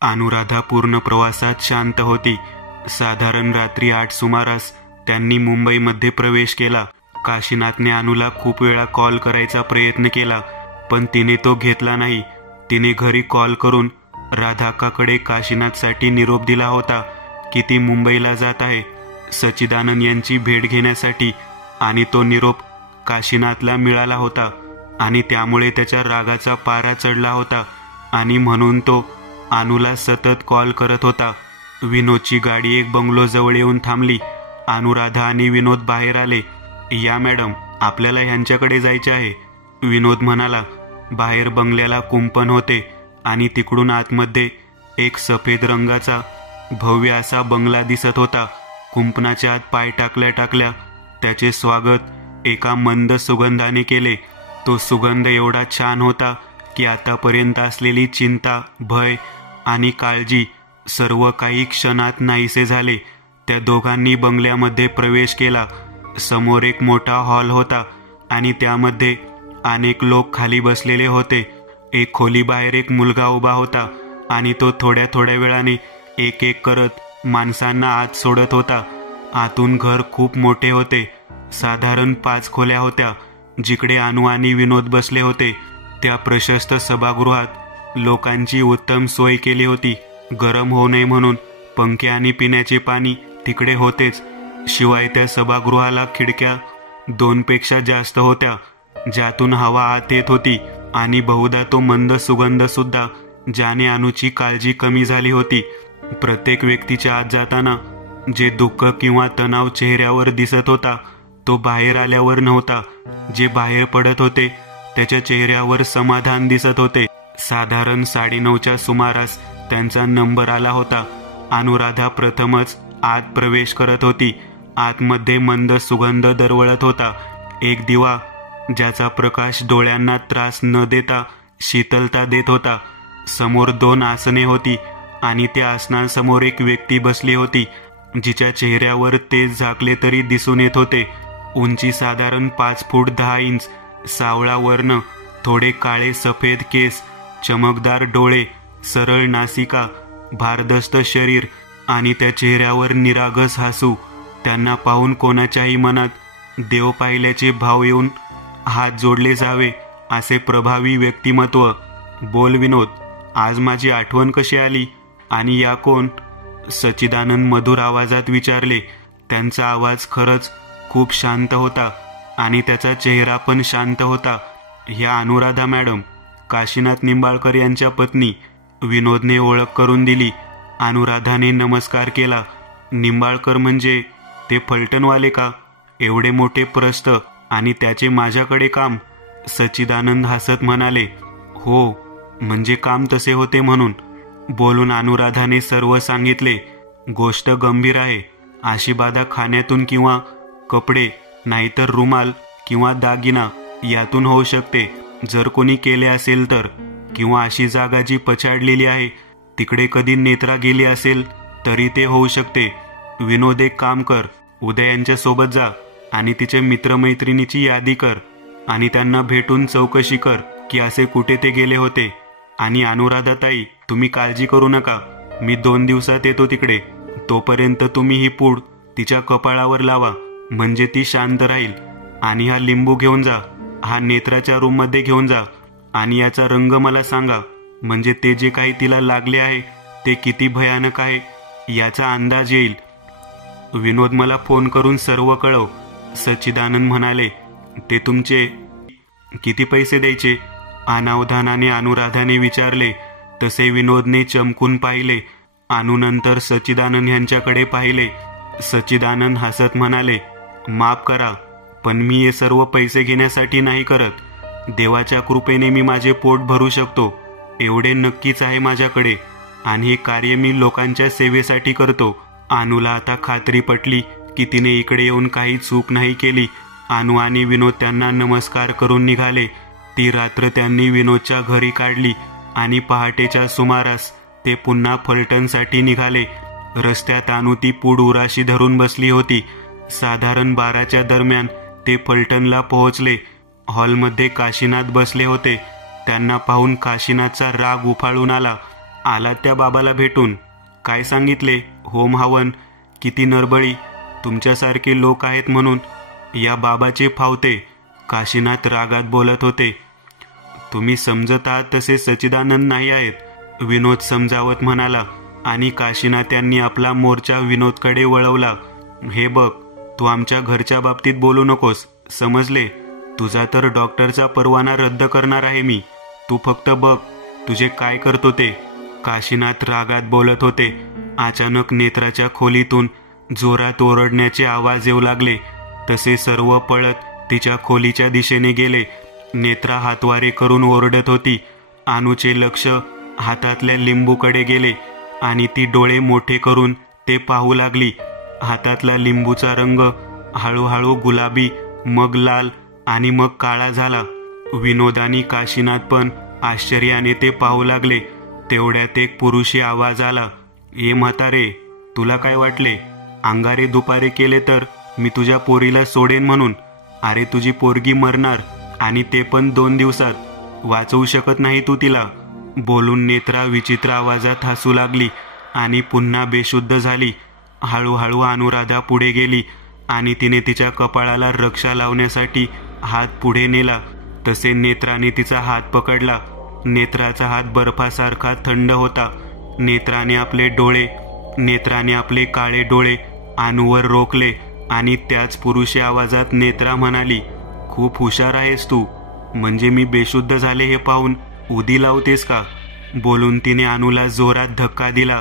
अनुराधा पूर्ण प्रवासात शांत होती. साधारण रात्री 8 सुमारास त्यांनी मुंबईमध्ये प्रवेश केला. काशीनाथने अनुला खूप वेळा कॉल करायचा प्रयत्न केला, पण तिने तो घेतला नाही. तिने घरी कॉल करून राधाकाकडे काशीनाथसाठी निरोप दिला होता की ती मुंबईला जात आहे सच्चिदानंद यांची भेट घेण्यासाठी, आणि तो निरोप काशीनाथला मिळाला होता आणि त्यामुळे त्याच्या रागाचा पारा चढला होता आणि म्हणून तो अनुला सतत कॉल करत होता. विनोदची गाडी एक बंगलोजवळ येऊन थांबली. अनुराधा आणि विनोद बाहेर आले. या मॅडम, आपल्याला ह्यांच्याकडे जायचे आहे, विनोद म्हणाला. बाहेर बंगल्याला कुंपण होते आणि तिकडून आतमध्ये एक सफेद रंगाचा भव्य असा बंगला दिसत होता. कुंपणाच्या आत पाय टाकल्या टाकल्या त्याचे स्वागत एका मंद सुगंधाने केले. तो सुगंध एवढा छान होता की आतापर्यंत असलेली चिंता, भय आणि काळजी सर्व काही क्षणात नाहीसे झाले. त्या दोघांनी बंगल्यामध्ये प्रवेश केला. समोर एक मोठा हॉल होता आणि त्यामध्ये अनेक लोक खाली बसलेले होते. एक खोलीबाहेर एक मुलगा उभा होता आणि तो थोड्या थोड्या वेळाने एक एक करत माणसांना आत सोडत होता. आतून घर खूप मोठे होते. साधारण 5 खोल्या होत्या. जिकडे अनु आणि विनोद बसले होते त्या प्रशस्त सभागृहात लोकांची उत्तम सोय केली होती. गरम होऊ नये म्हणून पंखे आणि पिण्याचे पाणी तिकडे होतेच. शिवाय त्या सभागृहाला खिडक्या 2 पेक्षा जास्त होत्या, ज्यातून हवा आत येत होती आणि बहुधा तो मंद सुगंध सुद्धा ज्याने अनुची काळजी कमी झाली होती. प्रत्येक व्यक्तीच्या आत जाताना जे दुःख किंवा तणाव चेहऱ्यावर दिसत होता तो बाहेर आल्यावर नव्हता. जे बाहेर पडत होते त्याच्या चेहऱ्यावर समाधान दिसत होते. साधारण 9:30च्या सुमारास त्यांचा नंबर आला होता. अनुराधा प्रथमच आत प्रवेश करत होती. आतमध्ये मंद सुगंध दरवळत होता. एक दिवा ज्याचा प्रकाश डोळ्यांना त्रास न देता शीतलता देत होता. समोर 2 आसने होती आणि त्या आसनांसमोर एक व्यक्ती बसली होती जिच्या चेहऱ्यावर तेज झाकले तरी दिसून येत होते. उंची साधारण 5 फूट 10 इंच, सावळा वर्ण, थोडे काळे सफेद केस, चमकदार डोळे, सरळ नासिका, भारदस्त शरीर आणि त्या चेहऱ्यावर निरागस हसू. त्यांना पाहून कोणाच्याही मनात देव पाहिल्याचे भाव येऊन हात जोडले जावे असे प्रभावी व्यक्तिमत्व. बोल विनोद, आज माझी आठवण कशी आली आणि या कोण? सच्चिदानंद मधुर आवाजात विचारले. त्यांचा आवाज खरंच खूप शांत होता आणि त्याचा चेहरा पण शांत होता. ह्या अनुराधा मॅडम, काशीनाथ निंबाळकर यांच्या पत्नी, विनोदने ओळख करून दिली. अनुराधाने नमस्कार केला. निंबाळकर म्हणजे ते फलटणवाले का? एवढे मोठे प्रस्थ आणि त्याचे माझ्याकडे काम? सच्चिदानंद हसत म्हणाले. हो, म्हणजे काम तसे होते म्हणून. बोलून अनुराधाने सर्व सांगितले. गोष्ट गंभीर आहे. अशी बाधा खाण्यातून किंवा कपडे नाहीतर रुमाल किंवा दागिना यातून होऊ शकते, जर कोणी केले असेल तर. किंवा अशी जागा जी पछाडलेली आहे तिकडे कधी नेत्रा गेली असेल तरी ते होऊ शकते. विनोद, एक काम कर, उद्या यांच्या सोबत जा आणि तिचे मित्रमैत्रिणीची यादी कर आणि त्यांना भेटून चौकशी कर की असे कुठे ते गेले होते. आणि अनुराधाताई, तुम्ही काळजी करू नका, मी 2 दिवसात येतो तिकडे. तोपर्यंत तुम्ही ही पूड तिच्या कपाळावर लावा, म्हणजे ती शांत राहील. आणि हा लिंबू घेऊन जा, हा नेत्राच्या रूममध्ये घेऊन जा आणि याचा रंग मला सांगा, म्हणजे ते जे काही तिला लागले आहे ते किती भयानक आहे याचा अंदाज येईल. विनोद, मला फोन करून सर्व कळव, सच्चिदानंद म्हणाले. ते तुमचे किती पैसे द्यायचे? अनावधानाने अनुराधाने विचारले. तसे विनोदने चमकून पाहिले. अनुनंतर सच्चिदानंद यांच्याकडे पाहिले. सच्चिदानंद हसत म्हणाले, माफ करा, पण मी हे सर्व पैसे घेण्यासाठी नाही करत. देवाच्या कृपेने मी माझे पोट भरू शकतो एवढे नक्कीच आहे माझ्याकडे, आणि हे कार्य मी लोकांच्या सेवेसाठी करतो. अनुला आता खात्री पटली की तिने इकडे येऊन काही चूक नाही केली. अनु आणि विनोद त्यांना नमस्कार करून निघाले. ती रात्र त्यांनी विनोदच्या घरी काढली आणि पहाटेच्या सुमारास ते पुन्हा फलटणसाठी निघाले. रस्त्यात अनु ती पूड उराशी धरून बसली होती. साधारण 12च्या दरम्यान ते फलटणला पोहोचले. हॉलमध्ये काशीनाथ बसले होते. त्यांना पाहून काशीनाथचा राग उफाळून आला. आलात त्या बाबाला भेटून? काय सांगितले? होम हवन, किती नरबळी? तुमच्यासारखे लोक आहेत म्हणून या बाबाचे फावते, काशीनाथ रागात बोलत होते. तुम्ही समजत आहात तसे सच्चिदानंद नाही आहेत, विनोद समजावत म्हणाला. आणि काशीनाथ यांनी आपला मोर्चा विनोदकडे वळवला. हे बघ, तू आमच्या घरच्या बाबतीत बोलू नकोस, समजले? तुझा तर डॉक्टरचा परवाना रद्द करणार आहे मी. तू फक्त बघ तुझे काय करतो ते. काशीनाथ रागात बोलत होते. अचानक नेत्राच्या खोलीतून जोरात ओरडण्याचे आवाज येऊ लागले. तसे सर्व पळत तिच्या खोलीच्या दिशेने गेले. नेत्रा हातवारे करून ओरडत होती. अनुचे लक्ष हातातल्या लिंबूकडे गेले आणि ती डोळे मोठे करून ते पाहू लागली. हातातला लिंबूचा रंग हळूहळू गुलाबी, मग लाल आणि मग काळा झाला. विनोद आणि काशीनाथ पण आश्चर्याने ते पाहू लागले. तेवढ्यात एक पुरुषी आवाज आला. ए म्हातारे, तुला काय वाटले? अंगारे दुपारे केले तर मी तुझ्या पोरीला सोडेन म्हणून? अरे तुझी पोरगी मरणार, आणि ते पण 2 दिवसात. वाचवू शकत नाही तू तिला. बोलून नेत्रा विचित्र आवाजात हसू लागली आणि पुन्हा बेशुद्ध झाली. हळूहळू अनुराधा पुढे गेली आणि तिने तिच्या कपाळाला रक्षा लावण्यासाठी हात पुढे नेला. तसे नेत्राने तिचा हात पकडला. नेत्राचा हात बर्फासारखा थंड होता. नेत्राने आपले काळे डोळे अनुवर रोखले आणि त्याच पुरुषी आवाजात नेत्रा म्हणाली, खूप हुशार आहेस तू. म्हणजे मी बेशुद्ध झाले हे पाहून उदी लावतेस का? बोलून तिने अनुला जोरात धक्का दिला.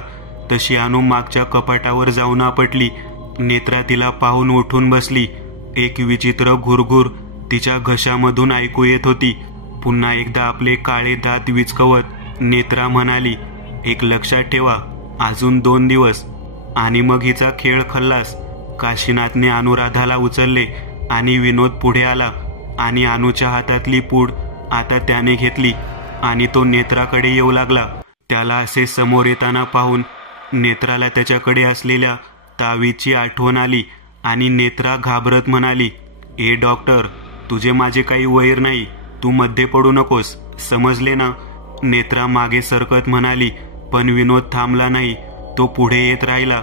तशी अनु मागच्या कपाटावर जाऊन आपटली. नेत्रा तिला पाहून उठून बसली. एक विचित्र घुरघुर तिच्या घशामधून ऐकू येत होती. पुन्हा एकदा आपले काळे दात विचकवत नेत्रा म्हणाली, एक लक्षात ठेवा, अजून 2 दिवस आणि मग हिचा खेळ खल्लास. काशीनाथने अनुराधाला उचलले आणि विनोद पुढे आला आणि अनुच्या हातातली पूड आता त्याने घेतली आणि तो नेत्राकडे येऊ लागला. त्याला असे समोर येताना पाहून नेत्राला त्याच्याकडे असलेल्या तावीची आठवण आली आणि नेत्रा घाबरत म्हणाली, ए डॉक्टर, तुझे माझे काही वैर नाही, तू मध्ये पडू नकोस, समजले ना? नेत्रा मागे सरकत म्हणाली. पण विनोद थांबला नाही. तो पुढे येत राहिला.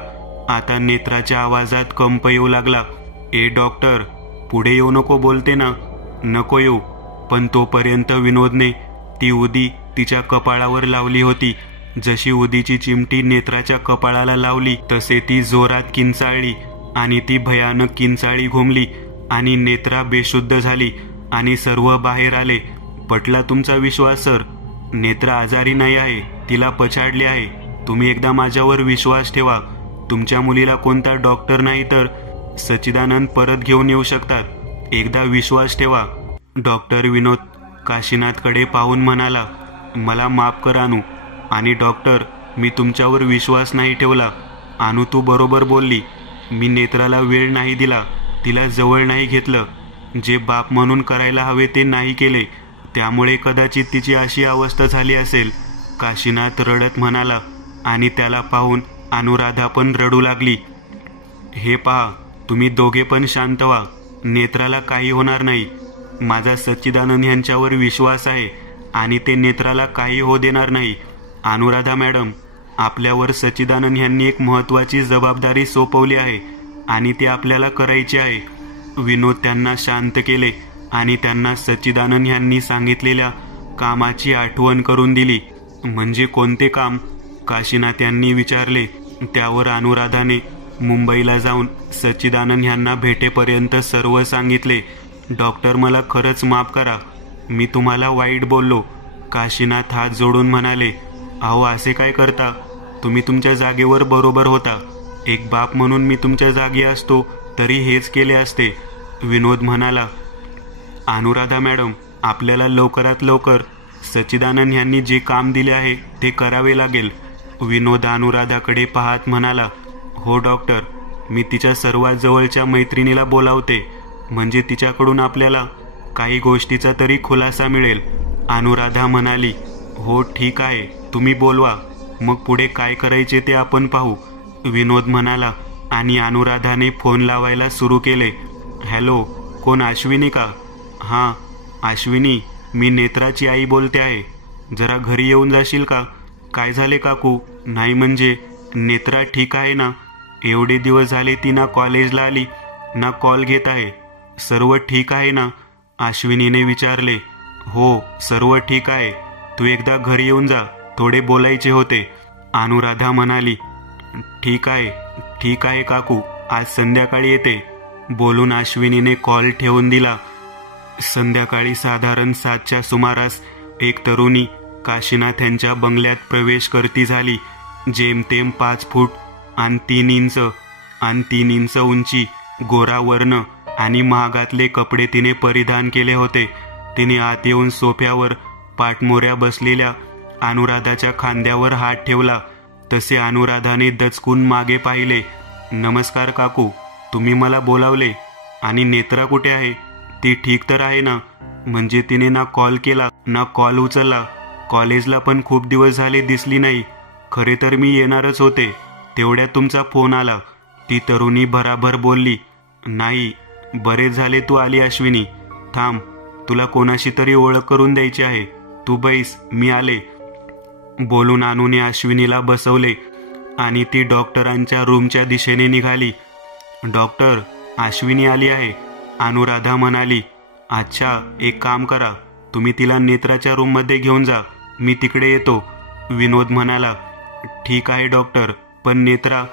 आता नेत्राच्या आवाजात कंप येऊ लागला. ए डॉक्टर, पुढे येऊ नको बोलते ना? नको येऊ. पण तोपर्यंत विनोदने ती उदी तिच्या कपाळावर लावली होती. जशी उदीची चिमटी नेत्राच्या कपाळाला लावली तसे ती जोरात किंचाळली आणि ती भयानक किंचाळी घुमली आणि नेत्रा बेशुद्ध झाली आणि सर्व बाहेर आले. पटला तुमचा विश्वास सर? नेत्रा आजारी नाही आहे, तिला पछाडले आहे. तुम्ही एकदा माझ्यावर विश्वास ठेवा. तुमच्या मुलीला कोणता डॉक्टर नाही तर सच्चिदानंद परत घेऊन येऊ शकतात. एकदा विश्वास ठेवा. डॉक्टर विनोद काशीनाथकडे पाहून म्हणाला, मला माफ कर अनु. आणि डॉक्टर, मी तुमच्यावर विश्वास नाही ठेवला. अनु, तू बरोबर बोलली. मी नेत्राला वेळ नाही दिला, तिला जवळ नाही घेतलं. जे बाप म्हणून करायला हवे ते नाही केले, त्यामुळे कदाचित तिची अशी अवस्था झाली असेल. काशीनाथ रडत म्हणाला आणि त्याला पाहून अनुराधा पण रडू लागली. हे पहा, तुम्ही दोघे पण शांत व्हा. नेत्राला काही होणार नाही. माझा सच्चिदानंद यांच्यावर विश्वास आहे आणि ते नेत्राला काही होऊ देणार नाही. अनुराधा मॅडम, आपल्यावर सच्चिदानंद यांनी एक महत्त्वाची जबाबदारी सोपवली आहे आणि ती आपल्याला करायची आहे. विनोद त्यांना शांत केले आणि त्यांना सच्चिदानंद यांनी सांगितलेल्या कामाची आठवण करून दिली. म्हणजे कोणते काम? काशीनाथ यांनी विचारले. त्यावर अनुराधाने मुंबईला जाऊन सच्चिदानंद यांना भेटेपर्यंत सर्व सांगितले. डॉक्टर, मला खरंच माफ करा, मी तुम्हाला वाईट बोललो. काशीनाथ हात जोडून म्हणाले, अहो असे काय करता? तुम्ही तुमच्या जागेवर बरोबर होता. एक बाप म्हणून मी तुमच्या जागी असतो तरी हेच केले असते. विनोद म्हणाला, अनुराधा मॅडम, आपल्याला लवकरात लवकर सच्चिदानंद यांनी जे काम दिले आहे ते करावे लागेल. विनोद अनुराधाकडे पाहत म्हणाला, हो डॉक्टर, मी तिच्या सर्वात जवळच्या मैत्रिणीला बोलावते, म्हणजे तिच्याकडून आपल्याला काही गोष्टीचा तरी खुलासा मिळेल. अनुराधा म्हणाली, हो ठीक आहे, तुम्ही बोलवा, मग पुढे काय करायचे ते आपण पाहू. विनोद म्हणाला आणि अनुराधाने फोन लावायला सुरू केले. हॅलो, कोण? अश्विनी का? हां अश्विनी, मी नेत्राची आई बोलते आहे. जरा घरी येऊन जाशील का? काय झाले काकू? नाही म्हणजे नेत्रा ठीक आहे ना? एवढे दिवस झाले ती ना कॉलेजला आली ना कॉल घेत आहे. सर्व ठीक आहे ना? अश्विनीने विचारले. हो, सर्व ठीक आहे. तू एकदा घरी येऊन जा, थोडे बोलायचे होते, अनुराधा म्हणाली. ठीक आहे काकू, आज संध्याकाळी येते, बोलून अश्विनीने कॉल ठेवून दिला. संध्याकाळी साधारण 7च्या सुमारास एक तरुणी काशीनाथ यांच्या बंगल्यात प्रवेश करती झाली. जेमतेम 5 फूट आणि 3 इंच उंची, गोरा वर्ण आणि महागातले कपडे तिने परिधान केले होते. तिने आत येऊन सोफ्यावर पाठमोऱ्या बसलेल्या अनुराधाच्या खांद्यावर हात ठेवला. तसे अनुराधाने दचकून मागे पाहिले. नमस्कार काकू, तुम्ही मला बोलावले. आणि नेत्रा कुठे आहे? ती ठीक तर आहे ना? म्हणजे तिने ना कॉल केला ना कॉल उचलला. कॉलेजला पण खूप दिवस झाले दिसली नाही. खरे तर मी येणारच होते, तेवढ्यात तुमचा फोन आला, ती तरुणी भराभर बोलली. नाही, बरेच झाले तू आली अश्विनी. थांब, तुला कोणाशी तरी ओळख करून द्यायची आहे. तू बैस, मी आले, बोलून अनुने अश्विनीला बसवले आणि ती डॉक्टरांच्या रूमच्या दिशेने निघाली. डॉक्टर, अश्विनी आली आहे, अनुराधा म्हणाली. अच्छा, एक काम करा, तुम्ही तिला नेत्राच्या रूममध्ये घेऊन जा, मी तिकडे येतो, विनोद म्हणाला. ठीक आहे डॉक्टर, पण नेत्रा?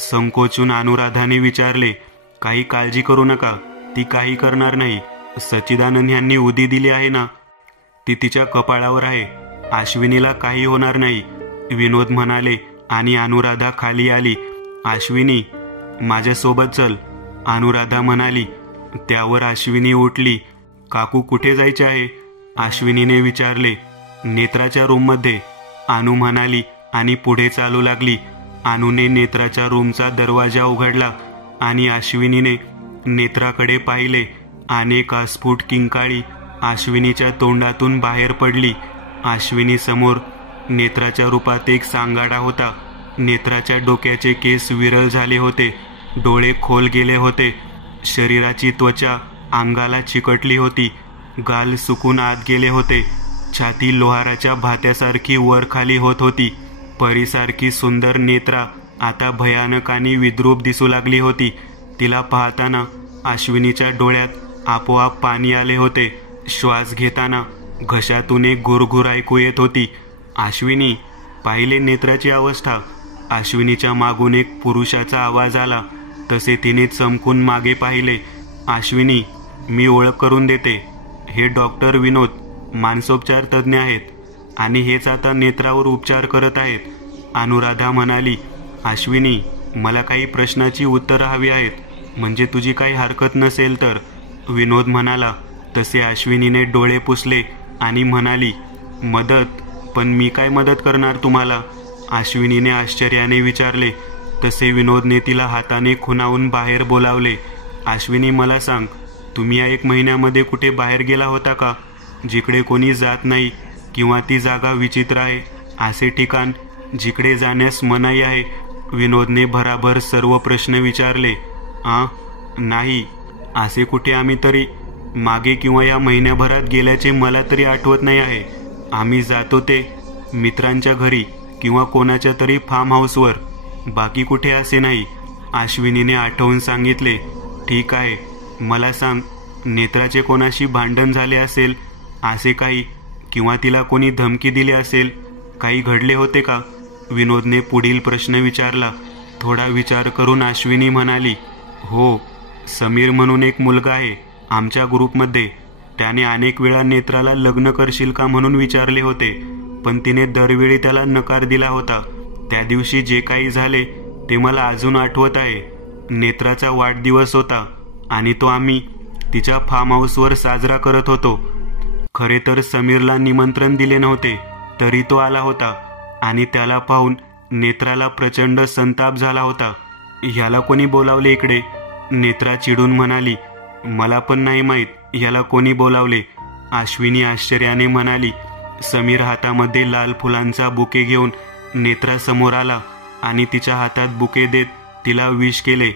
संकोचून अनुराधाने विचारले. काही काळजी करू नका, ती काही करणार नाही. सच्चिदानंद यांनी उदी दिली आहे ना, ती तिच्या कपाळावर आहे. अश्विनीला काही होणार नाही, विनोद म्हणाले आणि अनुराधा खाली आली. अश्विनी, माझ्यासोबत चल, अनुराधा म्हणाली. त्यावर अश्विनी उठली. काकू, कुठे जायचे आहे? अश्विनीने विचारले. नेत्राच्या रूममध्ये, अनु म्हणाली आणि पुढे चालू लागली. अनुने नेत्राच्या रूमचा दरवाजा उघडला आणि अश्विनीने नेत्राकडे पाहिले. अनेक अस्फुट किंकाळी अश्विनीच्या तोंडातून बाहेर पडली. अश्विनी समोर नेत्राच्या रूपात एक सांगाडा होता. नेत्राच्या डोक्याचे केस विरळ झाले होते, डोळे खोल गेले होते, शरीराची त्वचा अंगाला चिकटली होती, गाल सुकून आत गेले होते, छाती लोहाराच्या भात्यासारखी वर खाली होत होती. परीसारखी सुंदर नेत्रा आता भयानक आणि विद्रूप दिसू लागली होती. तिला पाहताना अश्विनीच्या डोळ्यात आपोआप पाणी आले होते. श्वास घेताना घशातून एक गुरगुर ऐकू येत होती. अश्विनी, पाहिले नेत्राची अवस्था? अश्विनीच्या मागून एक पुरुषाचा आवाज आला. तसे तिने चमकून मागे पाहिले. अश्विनी, मी ओळख करून देते, हे डॉक्टर विनोद, मानसोपचार तज्ज्ञ आहेत आणि हेच आता नेत्रावर उपचार करत आहेत, अनुराधा म्हणाली. अश्विनी, मला काही प्रश्नाची उत्तरं हवी आहेत, म्हणजे तुझी काही हरकत नसेल तर, विनोद म्हणाला. तसे अश्विनीने डोळे पुसले आणि म्हणाली. मदत? पण मी काय मदत करणार तुम्हाला? अश्विनीने आश्चर्याने विचारले. तसे विनोदने तिला हाताने खुणावून बाहेर बोलावले. अश्विनी, मला सांग, तुम्ही या 1 महिन्यामध्ये कुठे बाहेर गेला होता का? जिकडे कोणी जात नाही किंवा ती जागा विचित्र आहे, असे ठिकाण जिकडे जाण्यास मनाई आहे? विनोदने भराभर सर्व प्रश्न विचारले. नाही, असे कुठे आम्ही तरी मागे किंवा या महिन्याभरात गेल्याचे मला तरी आठवत नाही आहे. आम्ही जातो ते मित्रांच्या घरी किंवा कोणाच्या तरी फार्म हाऊसवर, बाकी कुठे असे नाही, अश्विनीने आठवून सांगितले. ठीक आहे, मला सांग, नेत्राचे कोणाशी भांडण झाले असेल असे काही, किंवा तिला कोणी धमकी दिली असेल, काही घडले होते का? विनोदने पुढील प्रश्न विचारला. थोडा विचार करून अश्विनी म्हणाली. हो, समीर म्हणून एक मुलगा आहे आमच्या ग्रुपमध्ये, त्याने अनेक वेळा नेत्राला लग्न करशील का म्हणून विचारले होते, पण तिने दरवेळी त्याला नकार दिला होता. त्या दिवशी जे काही झाले ते मला अजून आठवत आहे. नेत्राचा वाढदिवस होता आणि तो आम्ही तिच्या फार्म हाऊसवर साजरा करत होतो. खरे तर समीरला निमंत्रण दिले नव्हते, तरी तो आला होता आणि त्याला पाहून नेत्राला प्रचंड संताप झाला होता. ह्याला कोणी बोलावले इकडे? नेत्रा चिडून म्हणाली. मला पण नाही माहीत याला कोणी बोलावले, अश्विनी आश्चर्याने म्हणाली. समीर हातामध्ये लाल फुलांचा बुके घेऊन नेत्रासमोर आला आणि तिच्या हातात बुके देत तिला विश केले.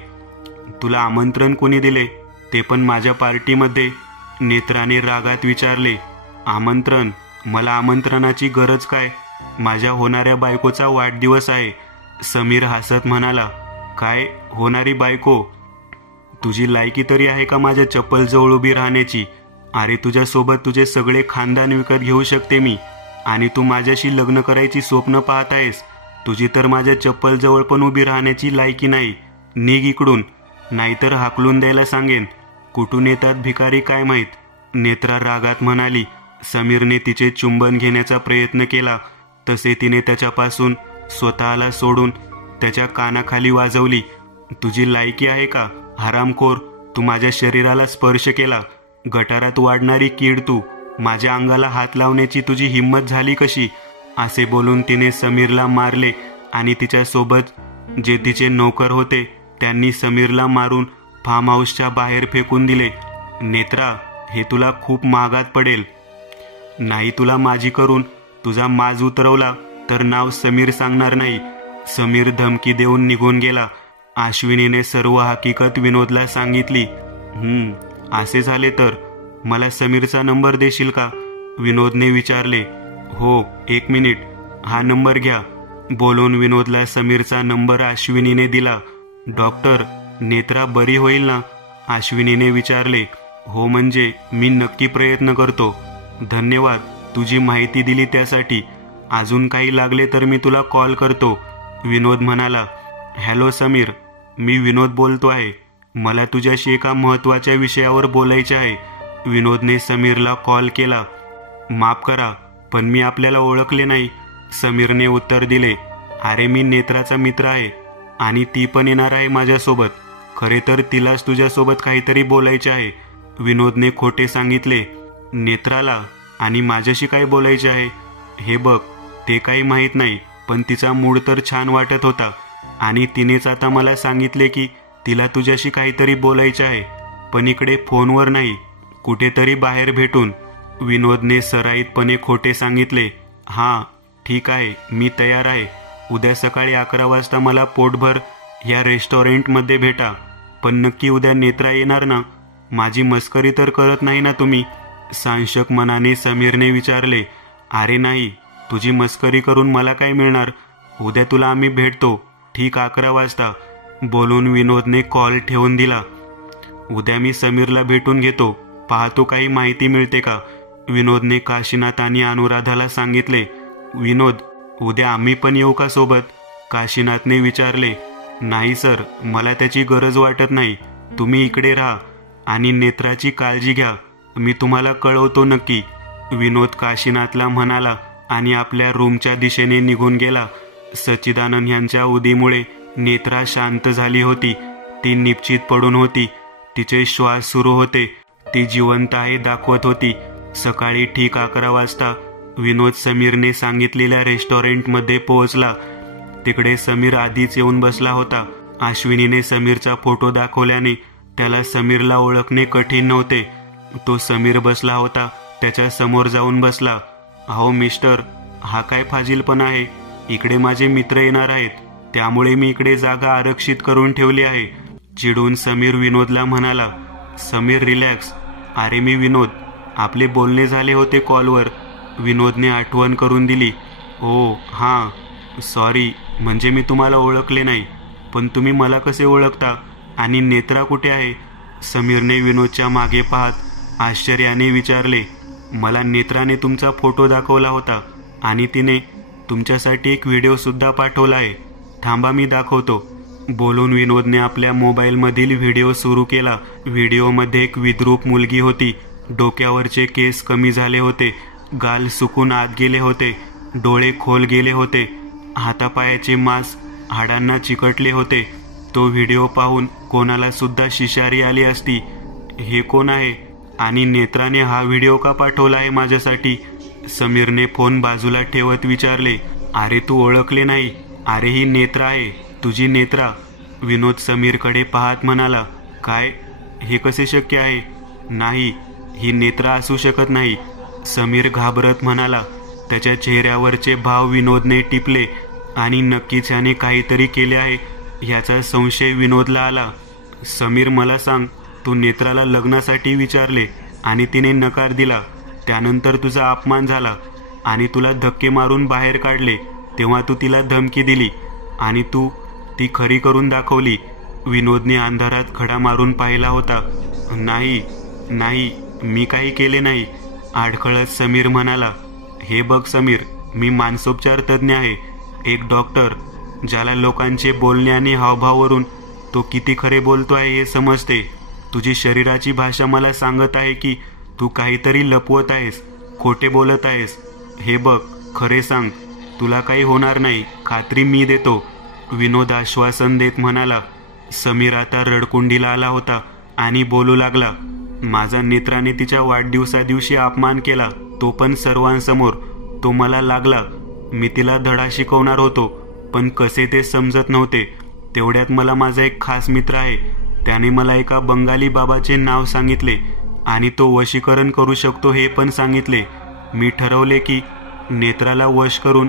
तुला आमंत्रण कोणी दिले, ते पण माझ्या पार्टीमध्ये? नेत्राने रागात विचारले. आमंत्रण? मला आमंत्रणाची गरज काय? माझ्या होणाऱ्या बायकोचा वाढदिवस आहे. समीर हसत म्हणाला, काय होणारी बायको? तुझी लायकी तरी आहे का माझ्या चप्पल जवळ उभी राहण्याची? अरे तुझ्यासोबत तुझे सगळे खानदान विकत घेऊ शकते मी, आणि तू माझ्याशी लग्न करायची स्वप्न पाहत आहेस. तुझी तर माझ्या चप्पल जवळ पण उभी राहण्याची लायकी नाही. निघ इकडून, नाहीतर हाकलून द्यायला सांगेन. कुठून येतात भिकारी काय माहीत. नेत्रा रागात म्हणाली. समीरने तिचे चुंबन घेण्याचा प्रयत्न केला, तसे तिने त्याच्यापासून स्वतःला सोडून त्याच्या कानाखाली वाजवली. तुझी लायकी आहे का हरामखोर? तू माझ्या शरीराला स्पर्श केला. गटारात वाढणारी कीड तू. माझ्या अंगाला हात लावण्याची तुझी हिंमत झाली कशी? असे बोलून तिने समीरला मारले आणि तिच्यासोबत जे तिचे नौकर होते त्यांनी समीरला मारून फार्म हाऊसच्या बाहेर फेकून दिले. नेत्रा, हे तुला खूप महागात पडेल. नाही तुला माझी करून तुझा माज उतरवला तर नाव समीर सांगणार नाही. समीर धमकी देऊन निघून गेला. अश्विनीने सर्व हकीकत विनोदला सांगितली. असे झाले तर मला समीरचा नंबर देशील का? विनोदने विचारले. हो, 1 मिनिट, हा नंबर घ्या. बोलून विनोदला समीरचा नंबर अश्विनीने दिला. डॉक्टर, नेत्रा बरी होईल ना? अश्विनीने विचारले. हो, म्हणजे मी नक्की प्रयत्न करतो. धन्यवाद तुझी माहिती दिली त्यासाठी. अजून काही लागले तर मी तुला कॉल करतो, विनोद म्हणाला. हॅलो समीर, मी विनोद बोलतो आहे. मला तुझ्याशी एका महत्त्वाच्या विषयावर बोलायचे आहे. विनोदने समीरला कॉल केला. माफ करा, पण मी आपल्याला ओळखले नाही, समीरने उत्तर दिले. अरे मी नेत्राचा मित्र आहे आणि ती पण येणार आहे माझ्यासोबत. खरे तर तिलाच तुझ्यासोबत काहीतरी बोलायचे आहे, विनोदने खोटे सांगितले. नेत्राला आणि माझ्याशी काय बोलायचे आहे? हे बघ, ते काही माहीत नाही, पण तिचा मूड तर छान वाटत होता आणि तिनेच आता मला सांगितले की तिला तुझ्याशी काहीतरी बोलायचे आहे, पण इकडे फोनवर नाही, कुठेतरी बाहेर भेटून. विनोदने सराईतपणे खोटे सांगितले. हां ठीक आहे, मी तयार आहे. उद्या सकाळी 11 वाजता मला पोटभर या रेस्टॉरंटमध्ये भेटा. पण नक्की उद्या नेत्रा येणार ना? माझी मस्करी तर करत नाही ना तुम्ही? सांशक मनाने समीरने विचारले. अरे नाही, तुझी मस्करी करून मला काय मिळणार? उद्या तुला आम्ही भेटतो ठीक 11 वाजता, बोलून विनोदने कॉल ठेवून दिला. उद्या मी समीरला भेटून घेतो, पाहतो काही माहिती मिळते का, विनोदने काशीनाथ आणि अनुराधाला सांगितले. विनोद, उद्या आम्ही पण येऊ का सोबत? काशीनाथने विचारले. नाही सर, मला त्याची गरज वाटत नाही. तुम्ही इकडे राहा आणि नेत्राची काळजी घ्या. मी तुम्हाला कळवतो नक्की, विनोद काशीनाथला म्हणाला आणि आपल्या रूमच्या दिशेने निघून गेला. सच्चिदानंद यांच्या उदीमुळे नेत्रा शांत झाली होती. ती निश्चित पडून होती. तिचे श्वास सुरू होते. ती जिवंत आहे दाखवत होती. सकाळी ठीक 11 वाजता विनोद समीरने सांगितलेल्या रेस्टॉरंटमध्ये पोहोचला. तिकडे समीर आधीच येऊन बसला होता. अश्विनीने समीरचा फोटो दाखवल्याने त्याला समीरला ओळखणे कठीण नव्हते. तो समीर बसला होता त्याच्या समोर जाऊन बसला. अहो मिस्टर, हा काय फाजीलपणा आहे? इकडे माझे मित्र येणार आहेत, त्यामुळे मी इकडे जागा आरक्षित करून ठेवली आहे, चिडून समीर विनोदला म्हणाला. समीर रिलॅक्स. अरे मी विनोद, आपले बोलणे झाले होते कॉलवर, विनोदने आठवण करून दिली. ओ हां, सॉरी, म्हणजे मी तुम्हाला ओळखले नाही. पण तुम्ही मला कसे ओळखता आणि नेत्रा कुठे आहे? समीरने विनोदच्या मागे पाहत आश्चर्याने विचारले. मला नेत्राने तुमचा फोटो दाखवला होता आणि तिने तुमच्यासाठी एक व्हिडिओसुद्धा पाठवला आहे. थांबा मी दाखवतो, बोलून विनोदने आपल्या मोबाईलमधील व्हिडिओ सुरू केला. व्हिडिओमध्ये एक विद्रूप मुलगी होती. डोक्यावरचे केस कमी झाले होते, गाल सुकून आत गेले होते, डोळे खोल गेले होते, हातापायाचे मांस हाडांना चिकटले होते. तो व्हिडिओ पाहून कोणाला सुद्धा शिशारी आली असती. हे कोण आहे आणि नेत्राने हा व्हिडिओ का पाठवला आहे माझ्यासाठी? समीरने फोन बाजूला ठेवत विचारले. अरे तू ओळखले नाही? अरे ही नेत्रा आहे, तुझी नेत्रा, विनोद समीरकडे पाहत म्हणाला. काय? हे कसे शक्य आहे? नाही, ही नेत्रा असू शकत नाही, समीर घाबरत म्हणाला. त्याच्या चेहऱ्यावरचे भाव विनोदने टिपले आणि नक्कीच याने काहीतरी केले आहे याचा संशय विनोदला आला. समीर मला सांग, तू नेत्राला लग्नासाठी विचारले आणि तिने नकार दिला, त्यानंतर तुझा अपमान झाला. आणि तुला धक्के मारून बाहेर काढले तेव्हा तू तिला धमकी दिली आणि तू ती खरी करून दाखवली. विनोदने अंधारात खडा मारून पाहिला होता. नाही नाही, मी काही केले नाही, अडखळत समीर म्हणाला. हे बघ समीर, मी मानसोपचार तज्ज्ञ आहे, एक डॉक्टर, ज्याला लोकांचे बोलणे आणि हावभावावरून तो किती खरे बोलतो आहे हे समजते. तुझी शरीराची भाषा मला सांगत आहे की तू काहीतरी लपवत आहेस, खोटे बोलत आहेस. हे बघ, खरे सांग, तुला काही होणार नाही, खात्री मी देतो, विनोद आश्वासन देत म्हणाला. समीर आता रडकुंडीला आला होता आणि बोलू लागला. माझा नेत्राने तिच्या वाढदिवसादिवशी अपमान केला, तो पण सर्वांसमोर. तो मला लागला. मी तिला धडा शिकवणार होतो, पण कसे ते समजत नव्हते. तेवढ्यात मला माझा एक खास मित्र आहे, त्याने मला एका बंगाली बाबाचे नाव सांगितले आणि तो वशीकरण करू शकतो हे पण सांगितले. मी ठरवले की नेत्राला वश करून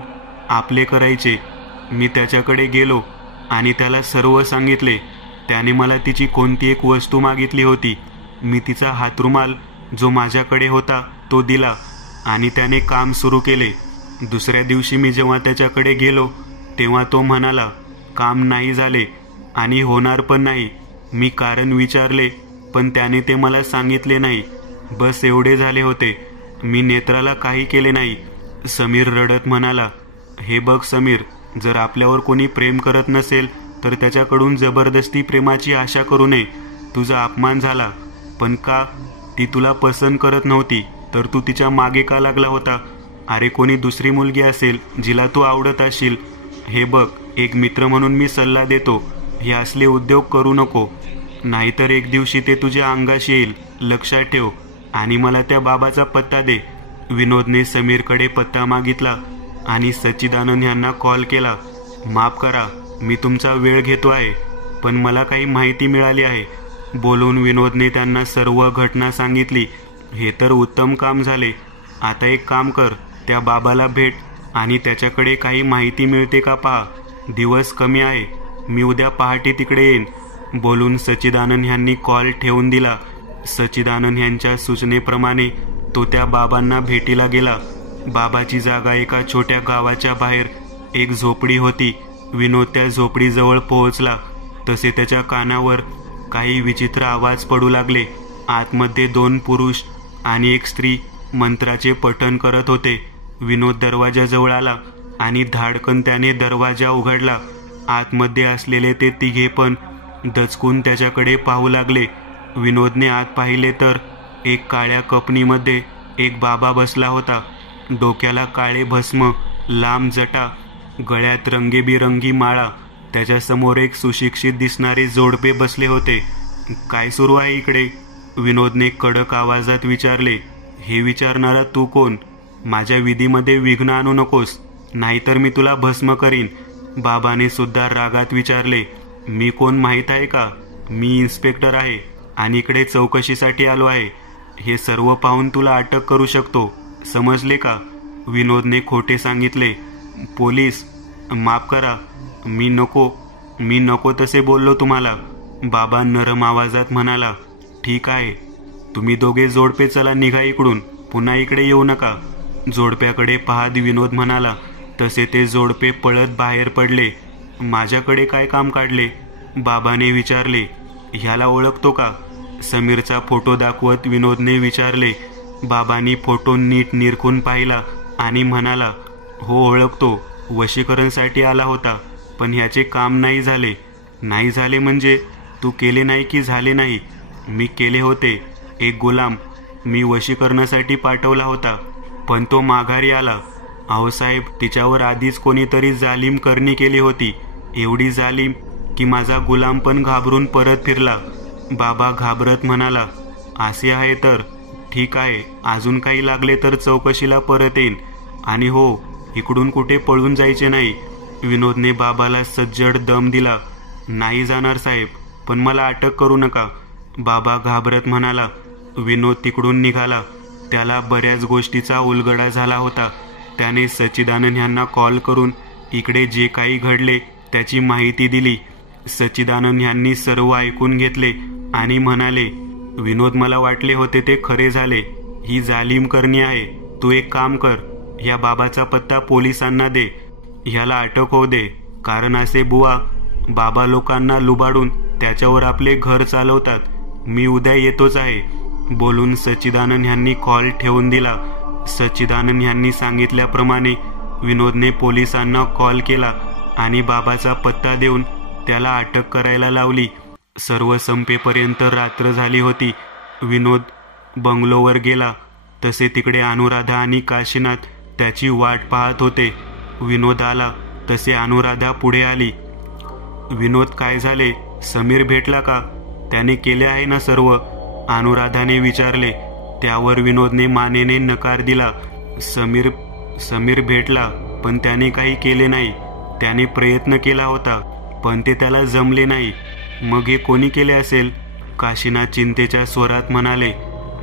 आपले करायचे. मी त्याच्याकडे गेलो आणि त्याला सर्व सांगितले. त्याने मला तिची कोणती एक वस्तू मागितली होती. मी तिचा हातरुमाल जो माझ्याकडे होता तो दिला आणि त्याने काम सुरू केले. दुसऱ्या दिवशी मी जेव्हा त्याच्याकडे गेलो तेव्हा तो म्हणाला, काम नाही झाले आणि होणार पण नाही. मी कारण विचारले पण त्याने ते मला सांगितले नाही. बस एवढे झाले होते. मी नेत्राला काही केले नाही. समीर रडत म्हणाला. हे बघ समीर, जर आपल्यावर कोणी प्रेम करत नसेल तर त्याच्याकडून जबरदस्ती प्रेमाची आशा करू नये. तुझा अपमान झाला, पण का? ती तुला पसंत करत नव्हती तर तू तिच्या मागे का लागला होता? अरे कोणी दुसरी मुलगी असेल जिला तू आवडत असशील. हे बघ, एक मित्र म्हणून मी सल्ला देतो, हे असले उद्योग करू नको, नाहीतर एक दिवशी ते तुझ्या अंगाशी येईल, लक्षात ठेव. आणि मला त्या बाबाचा पत्ता दे. विनोदने समीरकडे पत्ता मागितला आणि सच्चिदानंद यांना कॉल केला. माफ करा, मी तुमचा वेळ घेतो आहे, पण मला काही माहिती मिळाली आहे. बोलून विनोदने त्यांना सर्व घटना सांगितली. हे तर उत्तम काम झाले. आता एक काम कर, त्या बाबाला भेट आणि त्याच्याकडे काही माहिती मिळते का पहा. दिवस कमी आहे, मी उद्या पहाटे तिकडे येईन. बोलून सच्चिदानंद यांनी कॉल ठेवून दिला. सच्चिदानंद यांच्या सूचनेप्रमाणे तो त्या बाबांना भेटीला गेला. बाबाची जागा एका छोट्या गावाच्या बाहेर एक झोपडी होती. विनोद त्या झोपडीजवळ पोहोचला तसे त्याच्या कानावर काही विचित्र आवाज पडू लागले. आतमध्ये 2 पुरुष आणि एक स्त्री मंत्राचे पठण करत होते. विनोद दरवाजाजवळ आला आणि धाडकन त्याने दरवाजा उघडला. आतमध्ये असलेले ते तिघे पण दचकून त्याच्याकडे पाहू लागले. विनोदने आत पाहिले तर एक काळ्या कपनीमध्ये एक बाबा बसला होता. डोक्याला काळे भस्म, लांब जटा, गळ्यात रंगीबिरंगी माळा. त्याच्यासमोर एक सुशिक्षित दिसणारे जोडपे बसले होते. काय सुरू आहे इकडे? विनोदने कडक आवाजात विचारले. हे विचारणारा तू कोण? माझ्या विधीमध्ये विघ्न आणू नकोस, नाहीतर मी तुला भस्म करीन. बाबाने सुद्धा रागात विचारले. मी कोण माहीत आहे का? मी इन्स्पेक्टर आहे आणि इकडे चौकशीसाठी आलो आहे. हे सर्व पाहून तुला अटक करू शकतो, समजले का? विनोदने खोटे सांगितले. पोलीस, माफ करा, मी नको तसे बोललो तुम्हाला. बाबा नरम आवाजात म्हणाला. ठीक आहे, तुम्ही दोघे जोडपे चला निघा इकडून, पुन्हा इकडे येऊ नका. जोडप्याकडे पाहत विनोद म्हणाला. तसे ते जोडपे पळत बाहेर पडले. माझ्याकडे काय काम काढले? बाबाने विचारले. ह्याला ओळखतो का? समीरचा फोटो दाखवत विनोदने विचारले. बाबांनी फोटो नीट निरखून पाहिला आणि म्हणाला. हो ओळखतो, वशीकरणसाठी आला होता, पण ह्याचे काम नाही झाले. नाही झाले म्हणजे? तू केले नाही की झाले नाही? मी केले होते. एक गुलाम मी वशीकरणासाठी पाठवला होता, पण तो माघारी आला. अहो साहेब, तिच्यावर आधीच कोणीतरी जालीम करणी केली होती. एवढी जालीम की माझा गुलाम पण घाबरून परत फिरला. बाबा घाबरत म्हणाला. असे आहे तर ठीक आहे, अजून काही लागले तर चौकशीला परत येईन. आणि हो, इकडून कुठे पळून जायचे नाही. विनोदने बाबाला सज्जड दम दिला. नाही जाणार साहेब, पण मला अटक करू नका, बाबा घाबरत म्हणाला. विनोद तिकडून निघाला. त्याला बऱ्याच गोष्टीचा उलगडा झाला होता. त्याने सच्चिदानंद यांना कॉल करून इकडे जे काही घडले त्याची माहिती दिली. सच्चिदानंद यांनी सर्व ऐकून घेतले आणि म्हणाले. विनोद, मला वाटले होते ते खरे झाले. ही जालीम करणी आहे. तू एक काम कर, या बाबाचा पत्ता पोलिसांना दे, ह्याला अटक होऊ दे, कारण असे बुवा बाबा लोकांना लुबाडून त्याच्यावर आपले घर चालवतात. मी उद्या येतोच आहे, बोलून सच्चिदानंद यांनी कॉल ठेवून दिला. सच्चिदानंद यांनी सांगितल्याप्रमाणे विनोदने पोलिसांना कॉल केला आणि बाबाचा पत्ता देऊन त्याला अटक करायला लावली. सर्व संपेपर्यंत रात्र झाली होती. विनोद बंगलोवर गेला तसे तिकडे अनुराधा आणि काशीनाथ त्याची वाट पाहत होते. विनोद आला तसे अनुराधा पुढे आली. विनोद, काय झाले? समीर भेटला का? त्याने केले आहे ना सर्व? अनुराधाने विचारले. त्यावर विनोदने मानेने नकार दिला. समीर भेटला, पण त्याने काही केले नाही. त्याने प्रयत्न केला होता, पण ते त्याला जमले नाही. मग हे कोणी केले असेल? काशीनाथ चिंतेच्या स्वरात म्हणाले.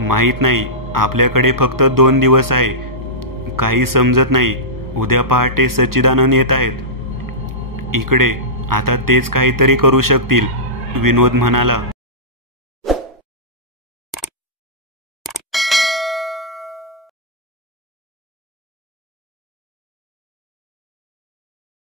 माहीत नाही, आपल्याकडे फक्त 2 दिवस आहे. काही समजत नाही. उद्या पहाटे सच्चिदानंद येत आहेत इकडे. आता तेच काहीतरी करू शकतील, विनोद म्हणाला.